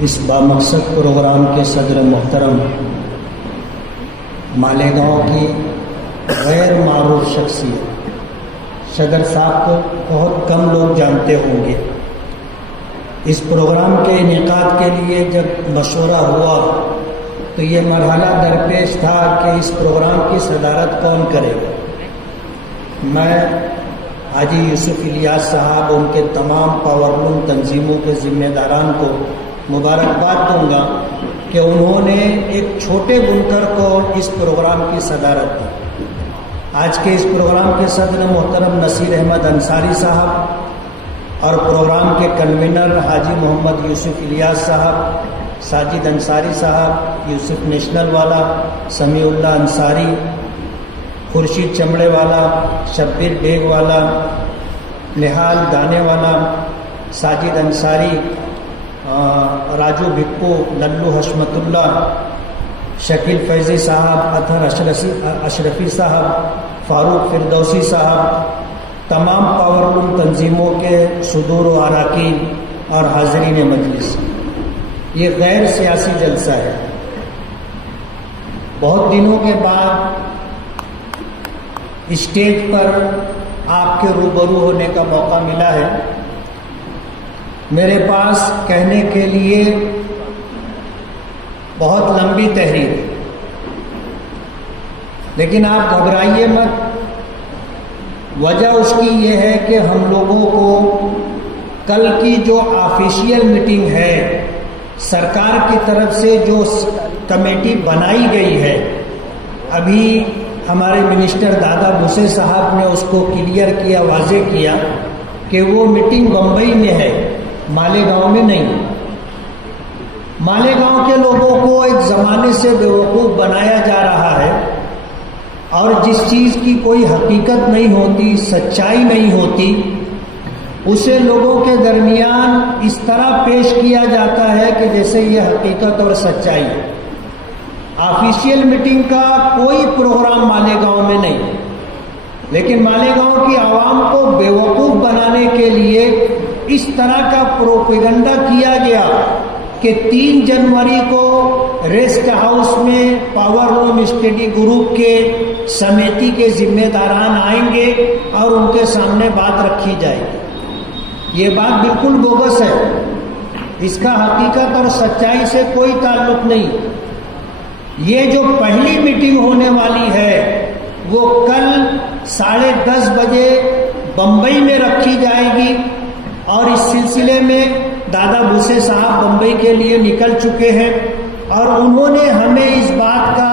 اس بامقصد پروگرام کے صدر محترم مالیگاؤں کی غیر معروف شخصیت صدر صاحب کو بہت کم لوگ جانتے ہوں گے۔ اس پروگرام کے انعقاد کے لیے جب مشورہ ہوا تو یہ مرحلہ درپیش تھا کہ اس پروگرام کی صدارت کون کرے گا۔ میں حاجی یوسف الیاس صاحب ان کے تمام پاورلوم تنظیموں کے ذمہ داران کو مبارکباد دوں گا کہ انہوں نے ایک چھوٹے بنکر کو اس پروگرام کی صدارت دی۔ آج کے اس پروگرام کے صدر محترم نصیر احمد انصاری صاحب اور پروگرام کے کنوینر حاجی محمد یوسف الیاس صاحب، ساجد انصاری صاحب، یوسف نیشنل والا، سمیع اللہ انصاری، خورشید چمڑے والا، شبیر بیگ والا، نہال دانے والا، ساجد انصاری، راجو بھکو، للو حشمت اللہ، شکیل فیضی صاحب، اطہر اشرفی صاحب، فاروق فردوسی صاحب، تمام پاورلوم تنظیموں کے صدور و اراکین اور حاضرین مجلس، یہ غیر سیاسی جلسہ ہے۔ بہت دنوں کے بعد اسٹیج پر آپ کے روبرو ہونے کا موقع ملا ہے۔ میرے پاس کہنے کے لیے بہت لمبی تحریر، لیکن آپ گھبرائیے مت۔ وجہ اس کی یہ ہے کہ ہم لوگوں کو کل کی جو آفیشیل میٹنگ ہے، سرکار کی طرف سے جو کمیٹی بنائی گئی ہے، ابھی ہمارے منسٹر دادا بھوسے صاحب نے اس کو کلیئر کیا، واضح کیا کہ وہ میٹنگ بمبئی میں ہے، مالیگاؤں میں نہیں۔ مالیگاؤں کے لوگوں کو ایک زمانے سے بیوقوف بنایا جا رہا ہے، اور جس چیز کی کوئی حقیقت نہیں ہوتی، سچائی نہیں ہوتی، اسے لوگوں کے درمیان اس طرح پیش کیا جاتا ہے کہ جیسے یہ حقیقت اور سچائی ہے۔ آفیشیل میٹنگ کا کوئی پروگرام مالیگاؤں میں نہیں، لیکن مالیگاؤں کی عوام کو بیوقوف بنانے کے لیے اس طرح کا پروپیگنڈا کیا گیا کہ 3 جنوری کو ریسٹ ہاؤس میں پاورلوم اسٹڈی گروپ کے سمیتی کے ذمہ داران آئیں گے اور ان کے سامنے بات رکھی جائے گی۔ یہ بات بالکل بوگس ہے، اس کا حقیقت اور سچائی سے کوئی تعلق نہیں۔ یہ جو پہلی میٹنگ ہونے والی ہے وہ کل 10:30 بجے بمبئی میں رکھی جائے گی، اور اس سلسلے میں دادا بھوسے صاحب بمبئی کے لیے نکل چکے ہیں، اور انہوں نے ہمیں اس بات کا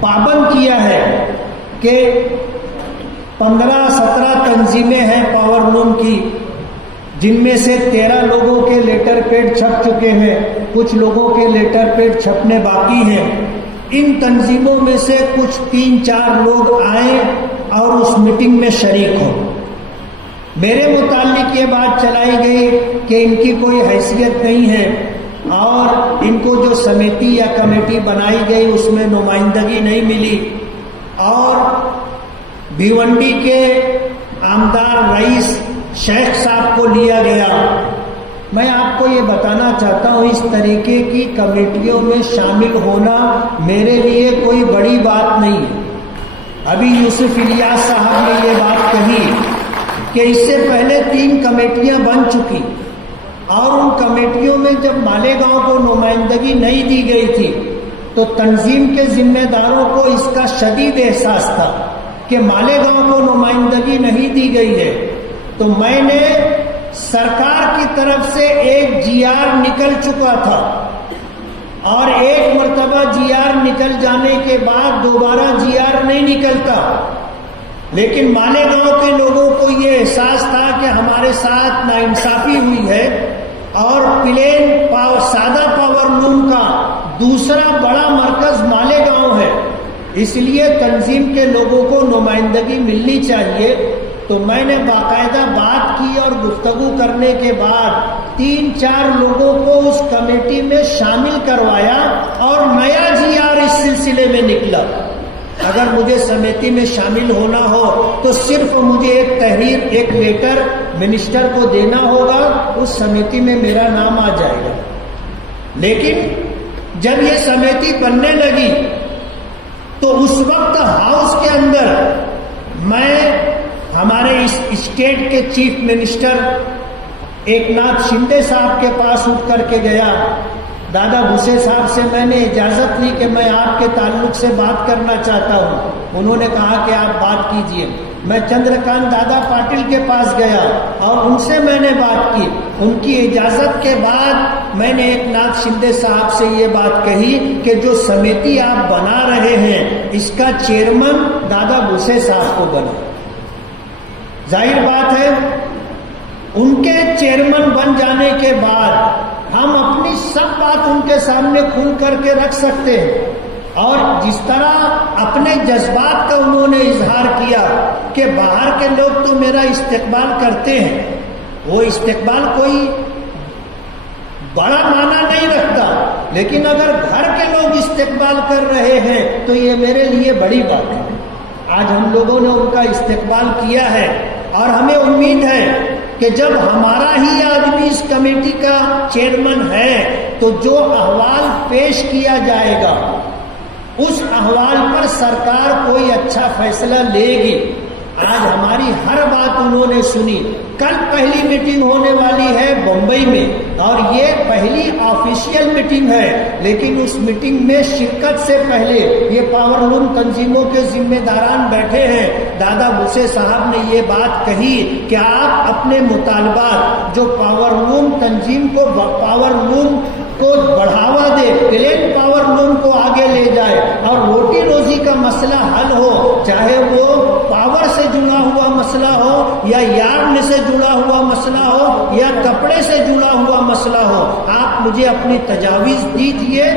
پابند کیا ہے کہ 15-17 تنظیمیں ہیں پاورلوم کی، جن میں سے 13 لوگوں کے لیٹر پیڈ چھپ چکے ہیں، کچھ لوگوں کے لیٹر پیڈ چھپنے باقی ہیں۔ ان تنظیموں میں سے کچھ 3-4 لوگ آئیں اور اس میٹنگ میں شریک ہوں۔ میرے متعلق یہ بات چلائی گئی کہ ان کی کوئی حیثیت نہیں ہے، اور ان کو جو سمیتی یا کمیٹی بنائی گئی اس میں نمائندگی نہیں ملی، اور بھیونڈی کے آمدار رئیس شیخ صاحب کو لیا گیا۔ میں آپ کو یہ بتانا چاہتا ہوں، اس طریقے کی کمیٹیوں میں شامل ہونا میرے لیے کوئی بڑی بات نہیں ہے۔ ابھی یوسف الیاس صاحب نے یہ بات کہی کہ اس سے پہلے 3 کمیٹیاں بن چکی، اور ان کمیٹیوں میں جب مالیگاؤں کو نمائندگی نہیں دی گئی تھی تو تنظیم کے ذمہ داروں کو اس کا شدید احساس تھا کہ مالیگاؤں کو نمائندگی نہیں دی گئی ہے۔ تو میں نے سرکار کی طرف سے ایک جی آر نکل چکا تھا، اور ایک مرتبہ جی آر نکل جانے کے بعد دوبارہ جی آر نہیں نکلتا، لیکن مالیگاؤں کے لوگوں کو یہ احساس تھا کہ ہمارے ساتھ ناانصافی ہوئی ہے، اور پلین سادہ پاورلوم کا دوسرا بڑا مرکز مالیگاؤں ہے، اس لیے تنظیم کے لوگوں کو نمائندگی ملنی چاہیے۔ تو میں نے باقاعدہ بات کی، اور گفتگو کرنے کے بعد 3-4 لوگوں کو اس کمیٹی میں شامل کروایا، اور نیا جی آر اس سلسلے میں نکلا۔ اگر مجھے سمیتی میں شامل ہونا ہو تو صرف مجھے ایک تحریر، ایک لیٹر منسٹر کو دینا ہوگا، اس سمیتی میں میرا نام آ جائے گا۔ لیکن جب یہ سمیتی بننے لگی تو اس وقت ہاؤس کے اندر میں ہمارے اس اسٹیٹ کے چیف منسٹر ایک ناتھ شندے صاحب کے پاس اٹھ کر کے گیا۔ دادا بھوسے صاحب سے میں نے اجازت لی کہ میں آپ کے تعلق سے بات کرنا چاہتا ہوں۔ انہوں نے کہا کہ آپ بات کیجئے۔ میں چندرکانت دادا پاٹل کے پاس گیا اور ان سے میں نے بات کی۔ ان کی اجازت کے بعد میں نے ایک ناتھ شندے صاحب سے یہ بات کہی کہ جو سمیتی آپ بنا رہے ہیں اس کا چیئرمین دادا بھوسے صاحب کو بنا۔ ظاہر بات ہے ان کے چیئرمین بن جانے کے بعد ہم اپنی سب بات ان کے سامنے کھل کر کے رکھ سکتے ہیں، اور جس طرح اپنے جذبات کا انہوں نے اظہار کیا کہ باہر کے لوگ تو میرا استقبال کرتے ہیں، وہ استقبال کوئی بڑا معنی نہیں رکھتا، لیکن اگر گھر کے لوگ استقبال کر رہے ہیں تو یہ میرے لیے بڑی بات ہے۔ آج ہم لوگوں نے ان کا استقبال کیا ہے اور ہمیں امید ہے کہ جب ہمارا ہی آدمی اس کمیٹی کا چیئرمین ہے تو جو احوال پیش کیا جائے گا اس احوال پر سرکار کوئی اچھا فیصلہ لے گی۔ آج ہماری ہر بات انہوں نے سنی۔ کل پہلی میٹنگ ہونے والی ہے بمبئی میں، اور یہ پہلی آفیشیل میٹنگ ہے، لیکن اس میٹنگ میں شرکت سے پہلے یہ پاور لوم تنظیموں کے ذمہ داران بیٹھے ہیں۔ دادا بھوسے صاحب نے یہ بات کہی کہ آپ اپنے مطالبات جو پاور لوم تنظیم کو پاور لوم کو بڑھاوا دے، پلین پاور لوم کو آگے لے جائے اور روٹی روزی کا مسئلہ حل ہو، چاہے وہ پاور سے جڑا ہوا مسئلہ ہو یا یارن سے جڑا ہوا مسئلہ ہو یا کپڑے سے جڑا ہوا مسئلہ ہو، آپ مجھے اپنی تجاویز دیجئے،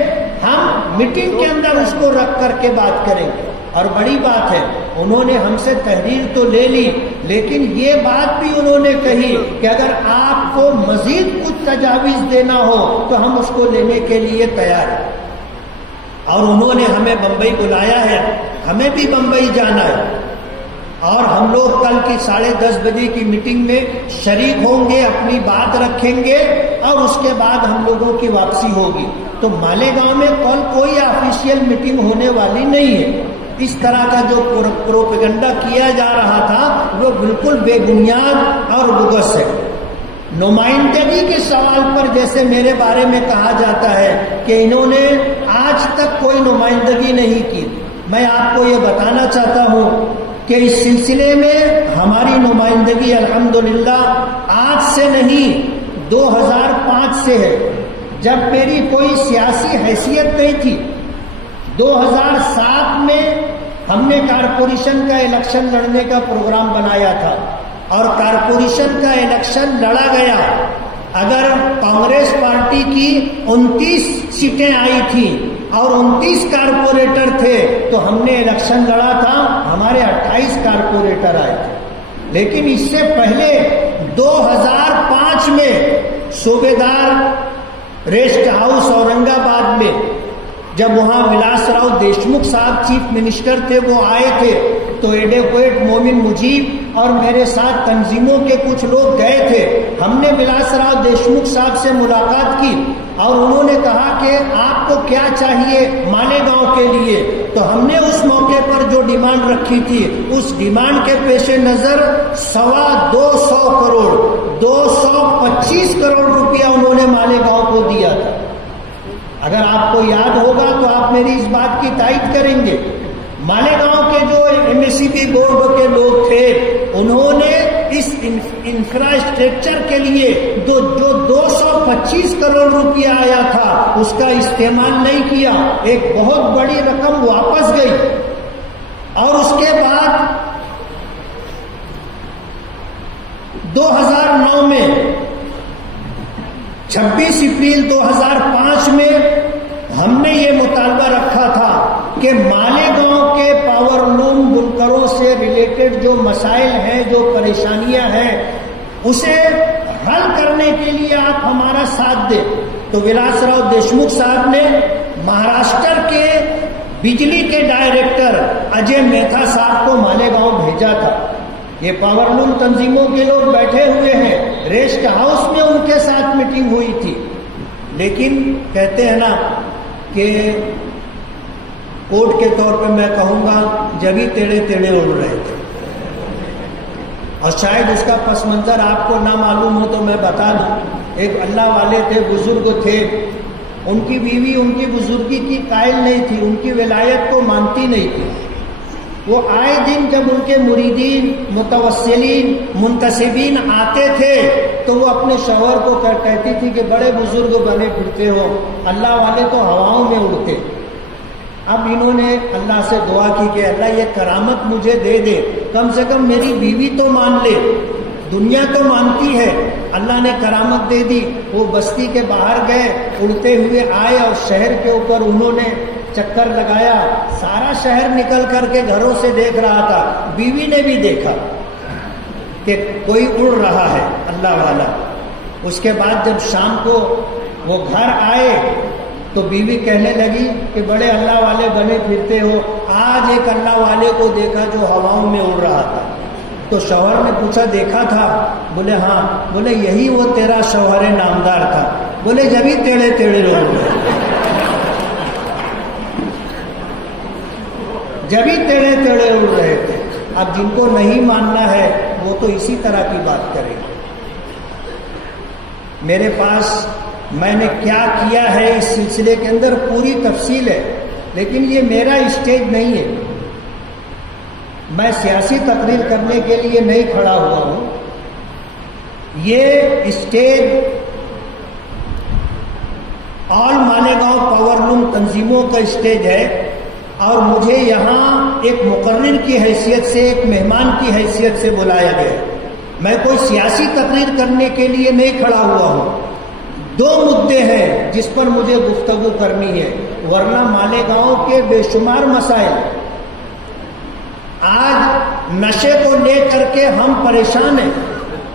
ہم میٹنگ کے اندر اس کو رکھ کر کے بات کریں گے۔ اور بڑی بات ہے انہوں نے ہم سے تحریر تو لے لی، لیکن یہ بات بھی انہوں نے کہی کہ اگر آپ کو مزید کچھ تجاویز دینا ہو تو ہم اس کو لینے کے لیے تیار ہیں۔ اور انہوں نے ہمیں بمبئی بلایا ہے، ہمیں بھی بمبئی جانا ہے، اور ہم لوگ کل کی 10:30 بجے کی میٹنگ میں شریک ہوں گے، اپنی بات رکھیں گے اور اس کے بعد ہم لوگوں کی واپسی ہوگی۔ تو مالیگاؤں میں کل کوئی آفیشیل میٹنگ ہونے والی نہیں ہے۔ اس طرح کا جو پروپیگنڈا کیا جا رہا تھا وہ بالکل بے بنیاد اور بوگس ہے۔ نمائندگی کے سوال پر جیسے میرے بارے میں کہا جاتا ہے کہ انہوں نے آج تک کوئی نمائندگی نہیں کی، میں آپ کو یہ بتانا چاہتا ہوں کہ اس سلسلے میں ہماری نمائندگی الحمدللہ آج سے نہیں 2005 سے ہے، جب میری کوئی سیاسی حیثیت نہیں تھی۔ 2007 میں ہم نے کارپوریشن کا الیکشن لڑنے کا پروگرام بنایا تھا اور کارپوریشن کا الیکشن لڑا گیا۔ اگر کانگریس پارٹی کی 29 سیٹیں آئی تھیں اور 29 کارپوریٹر تھے تو ہم نے الیکشن لڑا تھا، ہمارے 28 کارپوریٹر آئے تھے۔ لیکن اس سے پہلے 2005 میں صوبے دار ریسٹ ہاؤس اورنگ آباد میں جب وہاں ولاس راؤ دیشمکھ صاحب چیف منسٹر تھے، وہ آئے تھے تو ایڈوکیٹ مومن مجیب اور میرے ساتھ تنظیموں کے کچھ لوگ گئے تھے۔ ہم نے ولاس راؤ دیشمکھ صاحب سے ملاقات کی اور انہوں نے کہا کہ آپ کو کیا چاہیے مالیگاؤں کے لیے، تو ہم نے اس موقع پر جو ڈیمانڈ رکھی تھی اس ڈیمانڈ کے پیش نظر 225 کروڑ 225 کروڑ روپیہ انہوں نے مالیگاؤں کو دیا تھا۔ اگر آپ کو یاد ہوگا تو آپ میری اس بات کی تائید کریں گے۔ مالیگاؤں کے جو MSCB بورڈ کے لوگ تھے انہوں نے اس انفراسٹرکچر کے لیے جو 225 کروڑ روپیہ آیا تھا اس کا استعمال نہیں کیا، ایک بہت بڑی رقم واپس گئی۔ اور اس کے بعد 2009 میں 26 اپریل 2005 میں ہم نے یہ مطالبہ رکھا تھا کہ مالیگاؤں کے پاور لوم بنکروں سے ریلیٹڈ جو مسائل ہیں، جو پریشانیاں ہیں، اسے حل کرنے کے لیے آپ ہمارا ساتھ دیں۔ تو ولاس راؤ دیشمکھ صاحب نے مہاراشٹر کے بجلی کے ڈائریکٹر اجے میتھا صاحب کو مالیگاؤں بھیجا تھا. یہ پاور لوم تنظیموں کے لوگ بیٹھے ہوئے ہیں, ریسٹ ہاؤس میں ان کے ساتھ میٹنگ ہوئی تھی. لیکن کہتے ہیں نا کہ کوٹ کے طور پہ میں کہوں گا جبھی ٹیڑے ٹیڑے اڑ رہے تھے. اور شاید اس کا پس منظر آپ کو نہ معلوم ہو تو میں بتا دوں. ایک اللہ والے تھے, بزرگ تھے, ان کی بیوی ان کی بزرگی کی قائل نہیں تھی, ان کی ولایت کو مانتی نہیں تھی. وہ آئے دن جب ان کے مریدین, متوسلین, منتسبین آتے تھے تو وہ اپنے شوہر کو کہتی تھی کہ بڑے بزرگ بنے پھرتے ہو, اللہ والے تو ہواؤں میں اڑتے. اب انہوں نے اللہ سے دعا کی کہ اللہ یہ کرامت مجھے دے دے, کم سے کم میری بیوی تو مان لے, دنیا تو مانتی ہے. اللہ نے کرامت دے دی. وہ بستی کے باہر گئے, اڑتے ہوئے آئے اور شہر کے اوپر انہوں نے چکر لگایا. سارا شہر نکل کر کے گھروں سے دیکھ رہا تھا. بیوی نے بھی دیکھا کہ کوئی اڑ رہا ہے اللہ والا. اس کے بعد جب شام کو وہ گھر آئے تو بیوی کہنے لگی کہ بڑے اللہ والے بنے پھرتے ہو, آج ایک اللہ والے کو دیکھا جو ہواؤں میں اڑ رہا تھا. تو شوہر نے پوچھا دیکھا تھا؟ بولے ہاں. بولے یہی وہ تیرا شوہر نامدار تھا. بولے جبھی ٹیڑے ٹیڑے اڑ رہے, جبھی ٹیڑے ٹیڑے اڑ رہے تھے. اب جن کو نہیں ماننا ہے وہ تو اسی طرح کی بات کریں گے. میرے پاس میں نے کیا کیا ہے اس سلسلے کے اندر پوری تفصیل ہے, لیکن یہ میرا اسٹیج نہیں ہے. میں سیاسی تقریر کرنے کے لیے نہیں کھڑا ہوا ہوں. یہ اسٹیج آل مالیگاؤں پاور لوم تنظیموں کا اسٹیج ہے, اور مجھے یہاں ایک مقرر کی حیثیت سے, ایک مہمان کی حیثیت سے بلایا گیا. میں کوئی سیاسی تقریر کرنے کے لیے نہیں کھڑا ہوا ہوں. دو مدعے ہیں جس پر مجھے گفتگو کرنی ہے, ورنہ مالیگاؤں کے بے شمار مسائل. آج نشے کو لے کر کے ہم پریشان ہیں.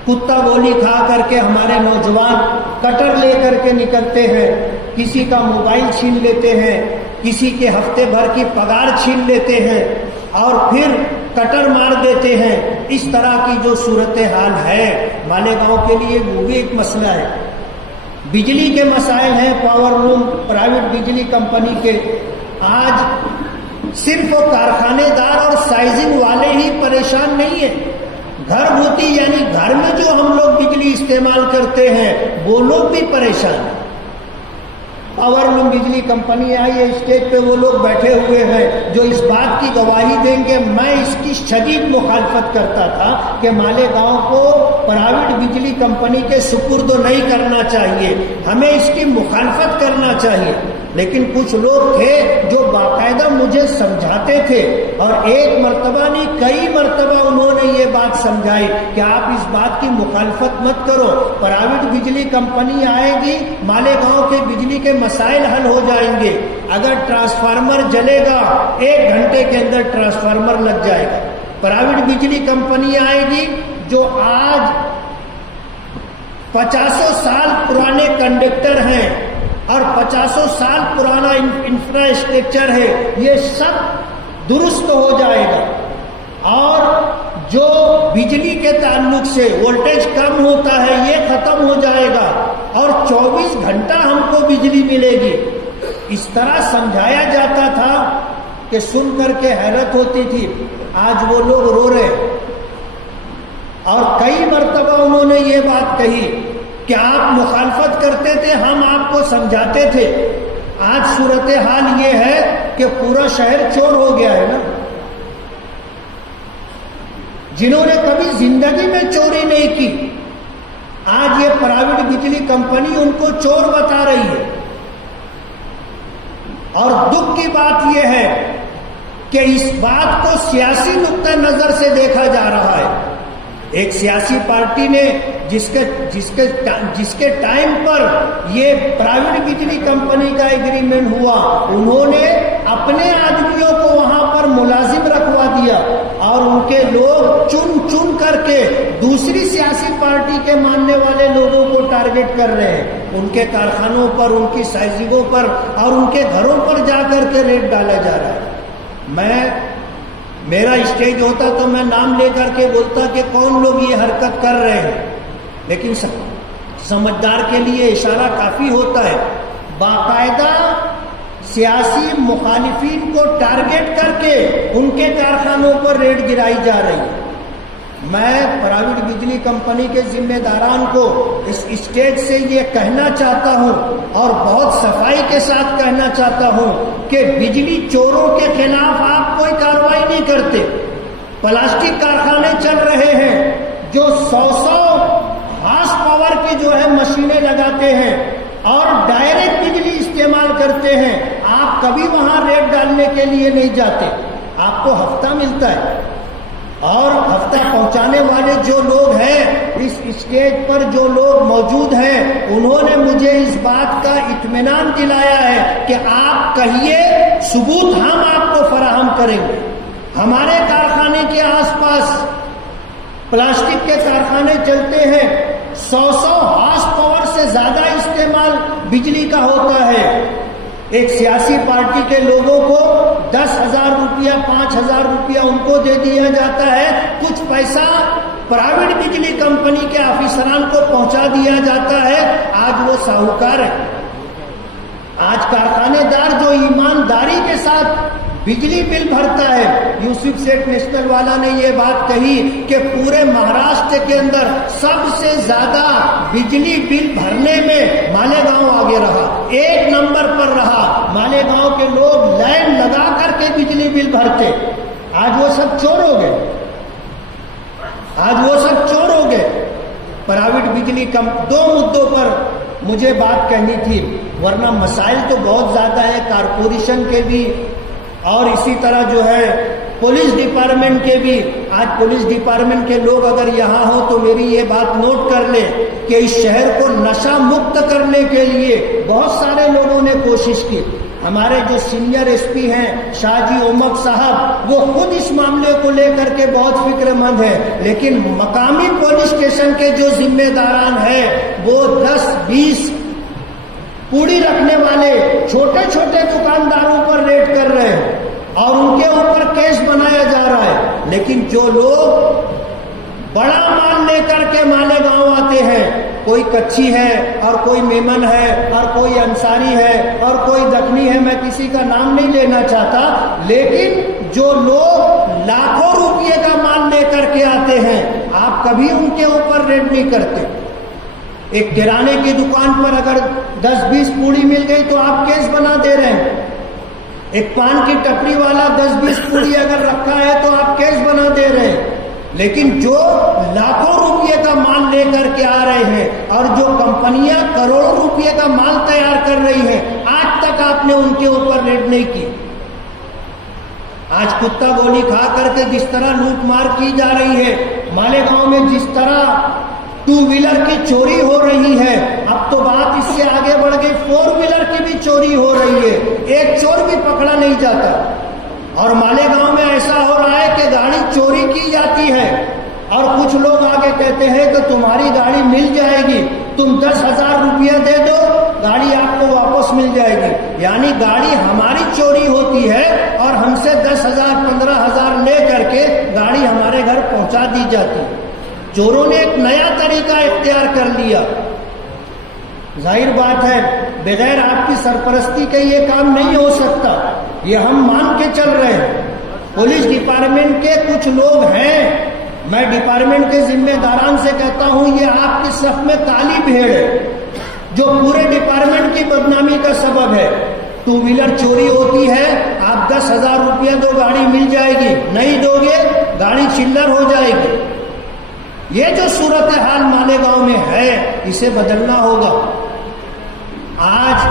کتا بولی کھا کر کے ہمارے نوجوان کٹر لے کر کے نکلتے ہیں, کسی کا موبائل چھین لیتے ہیں, کسی کے ہفتے بھر کی پگار چھین لیتے ہیں اور پھر کٹر مار دیتے ہیں. اس طرح کی جو صورتحال ہے مالیگاؤں کے لیے وہ بھی ایک مسئلہ ہے. بجلی کے مسائل ہیں, پاور لوم پرائیویٹ بجلی کمپنی کے. آج صرف وہ کارخانے دار اور سائزنگ والے ہی پریشان نہیں ہیں, گھر گھوتی یعنی گھر میں جو ہم لوگ بجلی استعمال کرتے ہیں وہ لوگ بھی پریشان ہیں. پاور لوم بجلی کمپنی آئی ہے, اسٹیج پہ وہ لوگ بیٹھے ہوئے ہیں جو اس بات کی گواہی دیں گے. میں اس کی شدید مخالفت کرتا تھا کہ مالیگاؤں کو پرائیویٹ بجلی کمپنی کے سپرد نہیں کرنا چاہیے, ہمیں اس کی مخالفت کرنا چاہیے. لیکن کچھ لوگ تھے جو باقاعدہ مجھے سمجھاتے تھے, اور ایک مرتبہ نہیں کئی مرتبہ انہوں نے یہ بات سمجھائی کہ آپ اس بات کی مخالفت مت کرو. پرائیویٹ بجلی کمپنی آئے گی, مالیگاؤں کے بجلی کے مسائل حل ہو جائیں گے. اگر ٹرانسفارمر جلے گا 1 گھنٹے کے اندر ٹرانسفارمر لگ جائے گا. پرائیویٹ بجلی کمپنی آئے گی جو آج 50 سال پرانے کنڈکٹر ہیں اور 50 سال پرانا انفراسٹرکچر ہے, یہ سب درست ہو جائے گا. اور جو بجلی کے تعلق سے وولٹیج کم ہوتا ہے یہ ختم ہو جائے گا, اور 24 گھنٹہ ہم کو بجلی ملے گی. اس طرح سمجھایا جاتا تھا کہ سن کر کے حیرت ہوتی تھی. آج وہ لوگ رو رہے, اور کئی مرتبہ انہوں نے یہ بات کہی کہ آپ مخالفت کرتے تھے, ہم آپ کو سمجھاتے تھے. آج صورتحال یہ ہے کہ پورا شہر چور ہو گیا ہے نا. جنہوں نے کبھی زندگی میں چوری نہیں کی, آج یہ پرائیویٹ بجلی کمپنی ان کو چور بتا رہی ہے. اور دکھ کی بات یہ ہے کہ اس بات کو سیاسی نقطہ نظر سے دیکھا جا رہا ہے. ایک سیاسی پارٹی نے جس کے ٹائم پر یہ پرائیویٹ بجلی کمپنی کا ایگریمنٹ ہوا, انہوں نے اپنے آدمیوں کو وہاں پر ملازم رکھوا دیا, اور ان کے لوگ چن کر کے دوسری سیاسی پارٹی کے ماننے والے لوگوں کو ٹارگٹ کر رہے ہیں. ان کے کارخانوں پر، ان کی سائزنگوں پر اور ان کے گھروں پر جا کر کے ریٹ ڈالا جا رہا ہے۔ میرا اسٹیج ہوتا تو میں نام لے کر کے بولتا کہ کون لوگ یہ حرکت کر رہے ہیں، لیکن سمجھدار کے لیے اشارہ کافی ہوتا ہے۔ باقاعدہ سیاسی مخالفین کو ٹارگٹ کر کے ان کے کارخانوں پر ریٹ گرائی جا رہی ہے۔ میں پرائیویٹ بجلی کمپنی کے ذمہ داران کو اس اسٹیج سے یہ کہنا چاہتا ہوں اور بہت صفائی کے ساتھ کہنا چاہتا ہوں کہ بجلی چوروں کے خلاف آپ کوئی کارروائی نہیں کرتے۔ پلاسٹک کارخانے چل رہے ہیں جو 100 ہارس پاور کی مشینیں لگاتے ہیں اور ڈائریکٹ بجلی استعمال کرتے ہیں، آپ کبھی وہاں ریٹ ڈالنے کے لیے نہیں جاتے، آپ کو ہفتہ ملتا ہے۔ اور ہفتہ پہنچانے والے جو لوگ ہیں اس اسٹیج پر جو لوگ موجود ہیں، انہوں نے مجھے اس بات کا اطمینان دلایا ہے کہ آپ کہیے، ثبوت ہم آپ کو فراہم کریں گے۔ ہمارے کارخانے کے آس پاس پلاسٹک کے کارخانے چلتے ہیں، 100 ہارس پاور سے زیادہ استعمال بجلی کا ہوتا ہے۔ ایک سیاسی پارٹی کے لوگوں کو 10,000 روپیہ 5,000 روپیہ ان کو دے دیا جاتا ہے، کچھ پیسہ پرائیویٹ بجلی کمپنی کے آفیسران کو پہنچا دیا جاتا ہے۔ آج وہ ساہوکار ہے۔ آج کارخانے دار جو ایمانداری کے ساتھ بجلی بل بھرتا ہے، یوسف سیٹ نیشنل والا نے یہ بات کہی کہ پورے مہاراشٹر کے اندر سب سے زیادہ بجلی بل بھرنے میں مالیگاؤں آگے رہا، 1 نمبر پر رہا۔ مالیگاؤں کے لوگ لائن لگا کر کے بجلی بل بھرتے۔ آج وہ سب چور ہو گئے، آج وہ سب چور ہو گئے۔ پرائیویٹ بجلی دو مدوں پر مجھے بات کہنی تھی، ورنہ مسائل تو بہت زیادہ ہے، کارپوریشن کے بھی اور اسی طرح پولیس ڈپارٹمنٹ کے بھی۔ آج پولیس ڈپارٹمنٹ کے لوگ اگر یہاں ہو تو میری یہ بات نوٹ کر لیں کہ اس شہر کو نشہ مکت کرنے کے لیے بہت سارے لوگوں نے کوشش کی۔ ہمارے جو سینئر ایس پی ہیں شاہ جی اومک صاحب، وہ خود اس معاملے کو لے کر کے بہت فکر مند ہے، لیکن مقامی پولیس اسٹیشن کے جو ذمہ داران ہیں وہ 10-20 پوڑی رکھنے والے چھوٹے چھوٹے دکانداروں پر ریڈ کر رہے ہیں اور ان کے اوپر کیس بنایا جا رہا ہے۔ لیکن جو لوگ بڑا مال لے کر کے مالیگاؤں آتے ہیں، کوئی کچھی ہے اور کوئی میمن ہے اور کوئی انصاری ہے اور کوئی دکنی ہے، میں کسی کا نام نہیں لینا چاہتا، لیکن جو لوگ لاکھوں روپے کا مال لے کر کے آتے ہیں، آپ کبھی ان کے اوپر ریڈ نہیں کرتے۔ ایک کرانے کی دکان پر اگر 10-20 پوڑی مل گئی تو آپ کیس بنا دے رہے ہیں۔ ایک پان کی ٹپری والا 10-20 پوڑی اگر رکھا ہے تو آپ کیس بنا دے رہے ہیں۔ لیکن جو لاکھوں روپے کا مال لے کر کے آ رہے ہیں اور جو کمپنیاں کروڑوں روپے کا مال تیار کر رہی ہیں، آج تک آپ نے ان کے اوپر ریڈ نہیں کی۔ آج کتا گولی کھا کر کے جس طرح لوٹ مار کی جا رہی ہے، مالیگاؤں میں جس طرح 2 ویلر کی چوری ہو رہی ہے، اب تو بات اس سے آگے بڑھ گئی، 4 ویلر کی بھی چوری ہو رہی ہے، ایک چور بھی پکڑا نہیں جاتا۔ اور مالیگاؤں میں ایسا ہو رہا ہے کہ گاڑی چوری کی جاتی ہے اور کچھ لوگ آگے کہتے ہیں کہ تمہاری گاڑی مل جائے گی، تم 10,000 روپیہ دے دو، گاڑی آپ کو واپس مل جائے گی۔ یعنی گاڑی ہماری چوری ہوتی ہے اور ہم سے 10,000 15,000 لے کر کے گاڑی ہمارے گھر پہنچا دی جاتی ہے۔ چوروں نے ایک نیا طریقہ اختیار کر لیا۔ ظاہر بات ہے بغیر آپ کی سرپرستی کے یہ کام نہیں ہو سکتا، یہ ہم مان کے چل رہے ہیں۔ پولیس ڈپارٹمنٹ کے کچھ لوگ ہیں، میں ڈپارٹمنٹ کے ذمہ داران سے کہتا ہوں، یہ آپ کی صف میں کالی بھیڑ ہے جو پورے ڈپارٹمنٹ کی بدنامی کا سبب ہے۔ 2 ویلر چوری ہوتی ہے، آپ 10,000 روپیہ دو، گاڑی مل جائے گی، نہیں دو گے گاڑی چلر ہو جائے گی۔ یہ جو صورتحال مالیگاؤں میں ہے، اسے بدلنا ہوگا۔ آج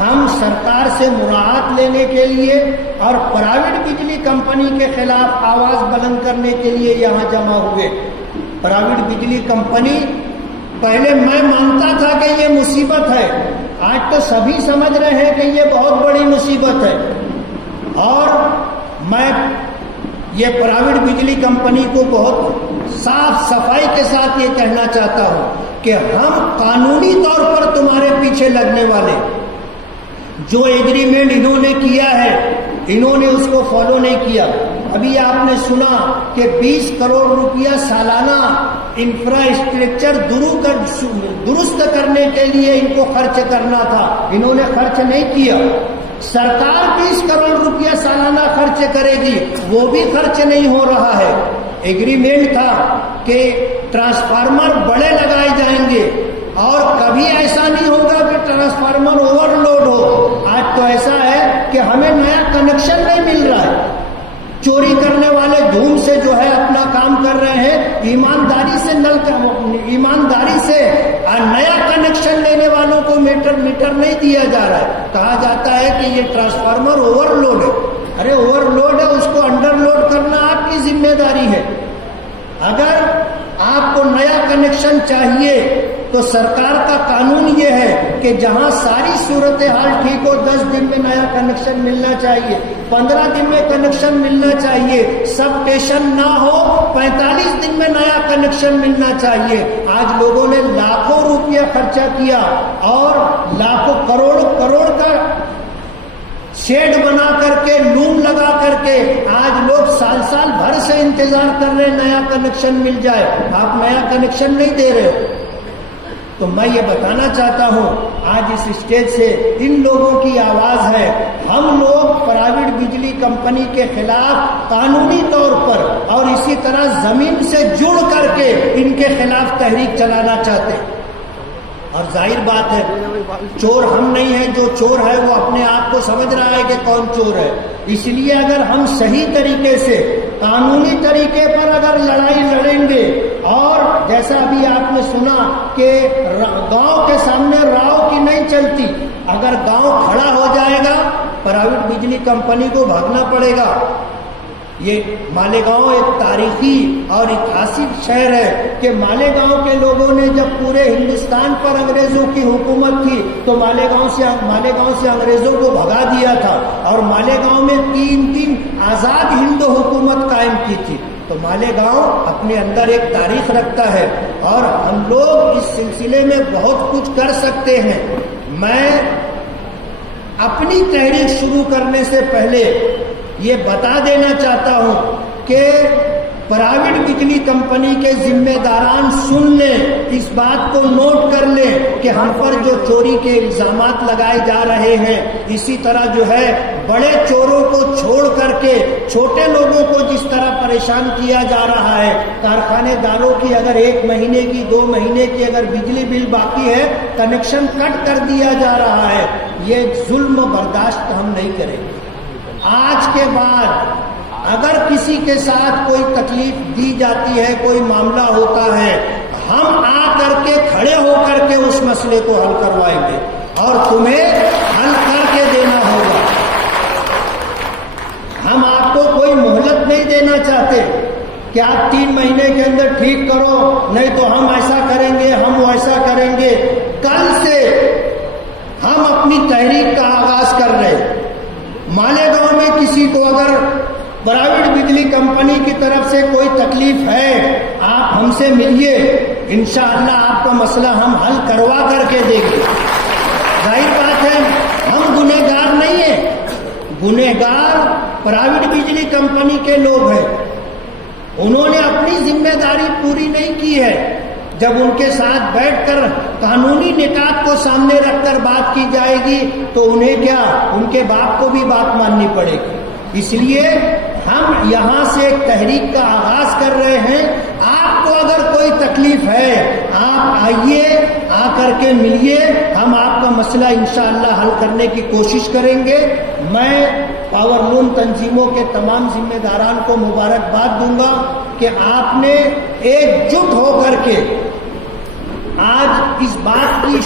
ہم سرکار سے مراعات لینے کے لیے اور پرائیویٹ بجلی کمپنی کے خلاف آواز بلند کرنے کے لیے یہاں جمع ہوئے۔ پرائیویٹ بجلی کمپنی، پہلے میں مانتا تھا کہ یہ مصیبت ہے، آج تو سبھی سمجھ رہے ہیں کہ یہ بہت بڑی مصیبت ہے، اور میں یہ پرائیویٹ بجلی کمپنی کو بہت صاف صفائی کے ساتھ یہ کہنا چاہتا ہوں کہ ہم قانونی طور پر تمہارے پیچھے لگنے والے، جو ایگریمنٹ انہوں نے کیا ہے انہوں نے اس کو فالو نہیں کیا۔ ابھی آپ نے سنا کہ 20 کروڑ روپیہ سالانہ انفراسٹرکچر درست کرنے کے لیے ان کو خرچ کرنا تھا، انہوں نے خرچ نہیں کیا۔ سرکار 20 کروڑ روپیہ سالانہ خرچ کرے گی، وہ بھی خرچ نہیں ہو رہا ہے۔ ایگریمنٹ تھا کہ ٹرانسفارمر بڑے لگائے جائیں گے اور کبھی ایسا نہیں ہوگا کہ ٹرانسفارمر اوور لوڈ ہو۔ آج تو ایسا ہے کہ ہمیں نیا کنیکشن نہیں مل رہا ہے، چوری کرنے والے دھوم سے جو ہے اپنا کام کر رہے ہیں، ایمانداری سے نیا کنیکشن لینے والوں کو میٹر نہیں دیا جا رہا ہے۔ کہا جاتا ہے کہ یہ ٹرانسفارمر اوور لوڈ ہے۔ ارے اوور لوڈ ہے، اس کو انڈر لوڈ کرنا آپ کی ذمہ داری ہے۔ اگر آپ کو نیا کنیکشن چاہیے تو سرکار کا قانون یہ ہے کہ جہاں ساری صورتحال ٹھیک ہو 10 دن میں نیا کنیکشن ملنا چاہیے، 15 دن میں کنیکشن ملنا چاہیے، سب اسٹیشن نہ ہو 45 دن میں نیا کنیکشن ملنا چاہیے۔ آج لوگوں نے لاکھوں روپیہ خرچہ کیا اور لاکھوں کروڑ کا شیڈ بنا کر کے لوم لگا کر کے آج لوگ سال بھر سے انتظار کر رہے نیا کنیکشن مل جائے، آپ نیا کنیکشن نہیں دے رہے ہو۔ تو میں یہ بتانا چاہتا ہوں آج اس اسٹیج سے ان لوگوں کی آواز ہے، ہم لوگ پرائیویٹ بجلی کمپنی کے خلاف قانونی طور پر اور اسی طرح زمین سے جڑ کر کے ان کے خلاف تحریک چلانا چاہتے ہیں۔ اور ظاہر بات ہے چور ہم نہیں ہیں، جو چور ہے وہ اپنے آپ کو سمجھ رہا ہے کہ کون چور ہے۔ اس لیے اگر ہم صحیح طریقے سے قانونی طریقے پر اگر لڑائی لڑیں گے، اور جیسا ابھی آپ نے سنا کہ گاؤں کے سامنے راؤ کی نہیں چلتی، اگر گاؤں کھڑا ہو جائے گا پرائیویٹ بجلی کمپنی کو بھاگنا پڑے گا۔ یہ مالیگاؤں ایک تاریخی اور ایتہاسک شہر ہے کہ مالیگاؤں کے لوگوں نے جب پورے ہندوستان پر انگریزوں کی حکومت تھی تو مالیگاؤں سے انگریزوں کو بھگا دیا تھا، اور مالیگاؤں میں تین آزاد ہند حکومت قائم کی تھی۔ تو مالیگاؤں اپنے اندر ایک تاریخ رکھتا ہے اور ہم لوگ اس سلسلے میں بہت کچھ کر سکتے ہیں۔ میں اپنی تحریک شروع کرنے سے پہلے یہ بتا دینا چاہتا ہوں کہ پرائیویٹ بجلی کمپنی کے ذمہ داران سن لیں، اس بات کو نوٹ کر لیں کہ ہم پر جو چوری کے الزامات لگائے جا رہے ہیں، اسی طرح جو ہے بڑے چوروں کو چھوڑ کر کے چھوٹے لوگوں کو جس طرح پریشان کیا جا رہا ہے، کارخانے داروں کی اگر 1 مہینے کی 2 مہینے کی اگر بجلی بل باقی ہے کنیکشن کٹ کر دیا جا رہا ہے، یہ ظلم برداشت ہم نہیں کریں گے۔ آج کے بعد اگر کسی کے ساتھ کوئی تکلیف دی جاتی ہے، کوئی معاملہ ہوتا ہے، ہم آ کر کے کھڑے ہو کر کے اس مسئلے کو حل کروائیں گے اور تمہیں حل کر کے دینا ہوگا۔ ہم آپ کو کوئی مہلت نہیں دینا چاہتے کہ آپ 3 مہینے کے اندر ٹھیک کرو، نہیں تو ہم ایسا کریں گے، ہم ویسا کریں گے۔ کل سے ہم اپنی تحریک کا آغاز کر رہے ہیں۔ مالیگاؤں میں کسی کو اگر پرائیویٹ بجلی کمپنی کی طرف سے کوئی تکلیف ہے، آپ ہم سے ملیے، انشاءاللہ آپ کا مسئلہ ہم حل کروا کر کے دیں گے۔ ظاہر بات ہے ہم گنہگار نہیں ہیں، گنہگار پرائیویٹ بجلی کمپنی کے لوگ ہیں، انہوں نے اپنی ذمہ داری پوری نہیں کی ہے۔ جب ان کے ساتھ بیٹھ کر قانونی نکات کو سامنے رکھ کر بات کی جائے گی تو انہیں کیا، ان کے باپ کو بھی بات ماننی پڑے گی۔ اس لیے ہم یہاں سے ایک تحریک کا آغاز کر رہے ہیں۔ آپ کو اگر کوئی تکلیف ہے آپ آئیے، آ کر کے ملیے، ہم آپ کا مسئلہ انشاءاللہ حل کرنے کی کوشش کریں گے۔ میں پاور لوم تنظیموں کے تمام ذمہ داران کو مبارکباد دوں گا کہ آپ نے ایک جٹ ہو کر کے آج اس بات کی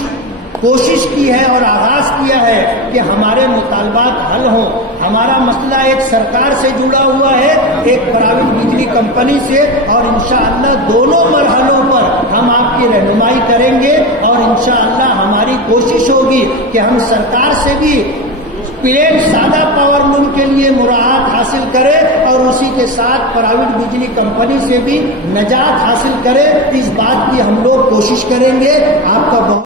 کوشش کی ہے اور آغاز کیا ہے کہ ہمارے مطالبات حل ہوں۔ ہمارا مسئلہ ایک سرکار سے جڑا ہوا ہے، ایک پرائیویٹ بجلی کمپنی سے، اور انشاءاللہ دونوں مرحلوں پر ہم آپ کی رہنمائی کریں گے، اور انشاءاللہ ہماری کوشش ہوگی کہ ہم سرکار سے بھی پلین سادہ پاور لوم کے کے لیے مراعات حاصل کرے اور اسی کے ساتھ پرائیویٹ بجلی کمپنی سے بھی نجات حاصل کرے. اس بات کی ہم لوگ کوشش کریں گے. آپ کا بہت